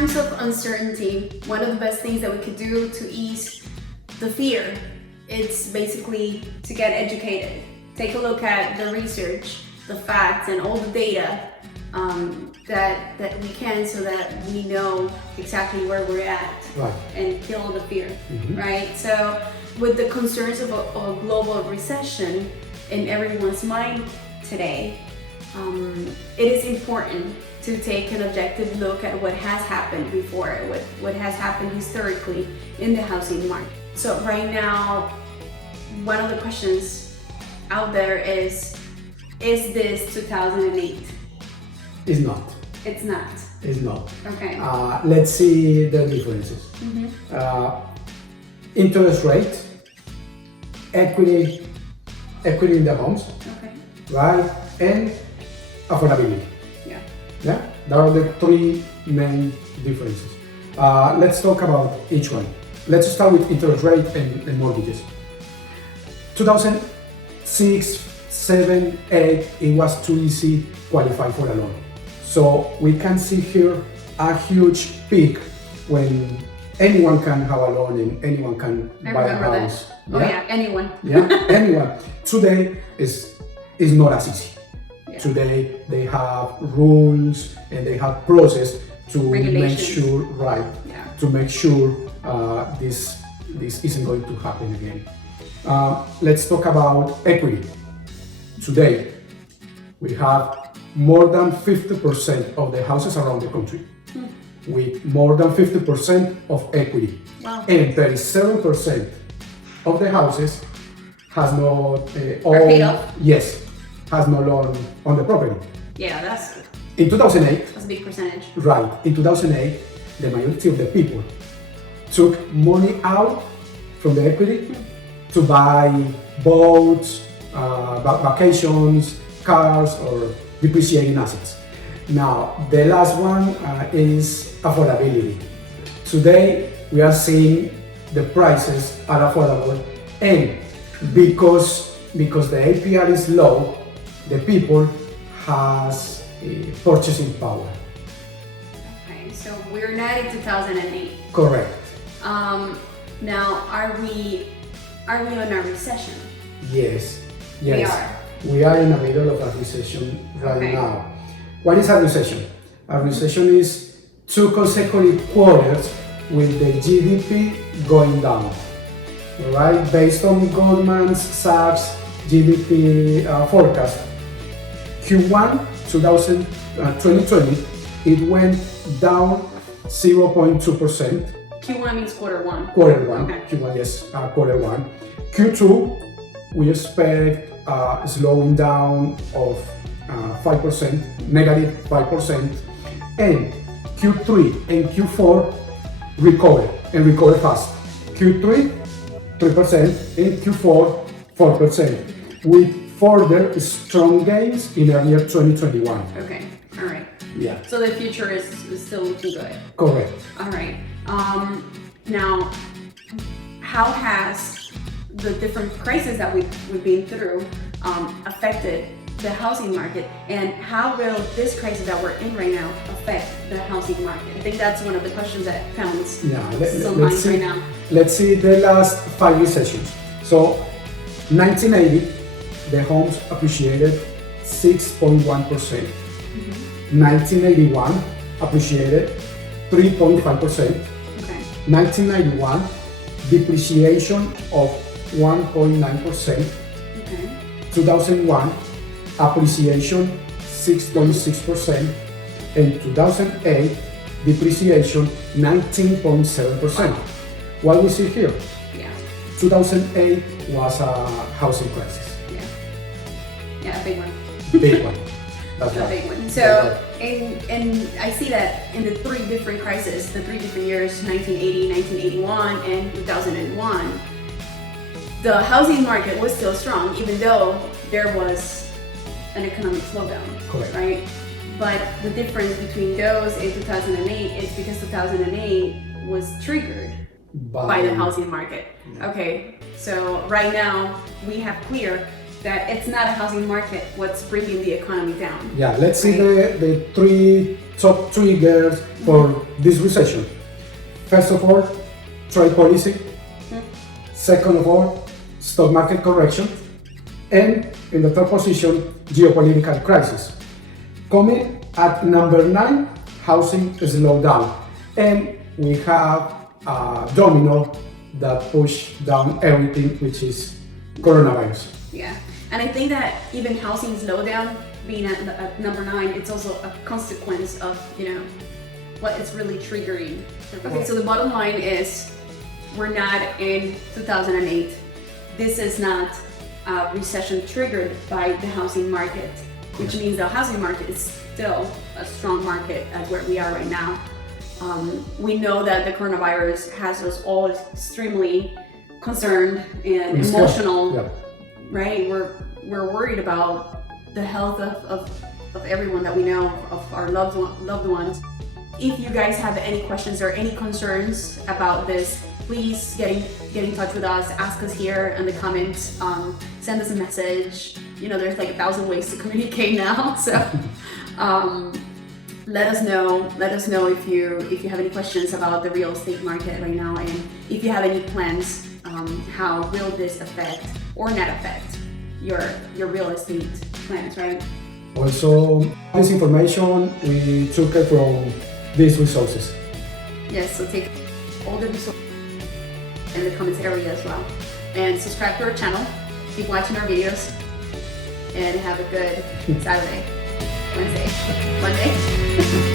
times of uncertainty, one of the best things that we could do to ease the fear, it's basically to get educated. Take a look at the research, the facts, and all the data that we can, so that we know exactly where we're at, Right. and kill the fear, right? So with the concerns of a global recession in everyone's mind today, it is important to take an objective look at what has happened before, what has happened historically in the housing market. So right now, one of the questions out there is this 2008? It's not. It's not. It's not. Okay. Let's see the differences. Interest rate, equity in the homes, Okay. right? And affordability. Yeah. Yeah, there are the three main differences. Let's talk about each one. Let's start with interest rate and mortgages. 2006, 7, 8, it was too easy to qualify for a loan. So we can see here a huge peak when anyone can have a loan and anyone can buy a house. That. Oh yeah, anyone. Yeah, anyone. Today is not as easy. Yeah. Today they have rules and they have process to make sure, right? Yeah. To make sure this isn't going to happen again. Let's talk about equity. Today we have more than 50% of the houses around the country with more than 50% of equity. Wow. And 37% of the houses has no paid off? Yes, has no loan on the property. Yeah, that's In 2008, a big percentage. right, in 2008, the majority of the people took money out from the equity to buy boats, vacations, cars, or depreciating assets. Now, the last one is affordability. Today, we are seeing the prices are affordable, and because the APR is low, the people has purchasing power. Okay, so we're not in 2008. Correct. Now, are we on a recession? Yes. We are. We are in the middle of a recession right Okay. now. What is a recession? A recession is 2 consecutive quarters with the GDP going down. All right, based on Goldman Sachs GDP forecast, Q1 2020 it went down 0.2%. Q1 means quarter one. Quarter one, Okay. Q1, yes, quarter one. Q2, we expect slowing down of 5%, negative 5%, and Q3 and Q4 recover fast. Q3, 3%, and Q4, 4%, with further strong gains in earlier 2021. Okay, all right. Yeah, So the future is still looking good. correct. All right. Now, how has the different crises that we've been through affected the housing market, and how will this crisis that we're in right now affect the housing market? I think that's one of the questions that counts Yeah, some minds right now. Let's see the last 5 recessions. So, 1980, the homes appreciated 6.1%. 1981 appreciated 3.5%. Okay. 1991 depreciation of 1.9%. Okay. 2001 appreciation 6.6%, and 2008 depreciation 19.7%. What we see here, Yeah. 2008 was a housing crisis, Yeah. Yeah, a big one. big one. That's A right. big one. So, and I see that in the 3 different crises, the 3 different years, 1980, 1981, and 2001, the housing market was still strong, even though there was an economic slowdown, Correct. right? But the difference between those and 2008 is because 2008 was triggered by the housing market. Yeah. Okay, so right now we have clear that it's not a housing market what's bringing the economy down. Yeah, let's see the top triggers for this recession. First of all, trade policy. Second of all, stock market correction. And in the third position, geopolitical crisis. Coming at number 9, housing slowdown. And we have a domino that pushed down everything, which is coronavirus. Yeah, and I think that even housing slowdown being at number 9, it's also a consequence of, what it's really triggering. Okay, so the bottom line is we're not in 2008. This is not a recession triggered by the housing market, which means the housing market is still a strong market at where we are right now. We know that the coronavirus has us all extremely concerned and emotional, yeah. Right? We're worried about the health of everyone that we know, of our loved ones. If you guys have any questions or any concerns about this, please get in touch with us. Ask us here in the comments. Send us a message. There's like 1,000 ways to communicate now. So let us know. Let us know if you have any questions about the real estate market right now, and if you have any plans. How will this affect or not affect your real estate plans, right? Also, this information we took it from these resources. Yes, so take all the resources in the comments area as well. And subscribe to our channel, keep watching our videos, and have a good Saturday, Wednesday, Monday.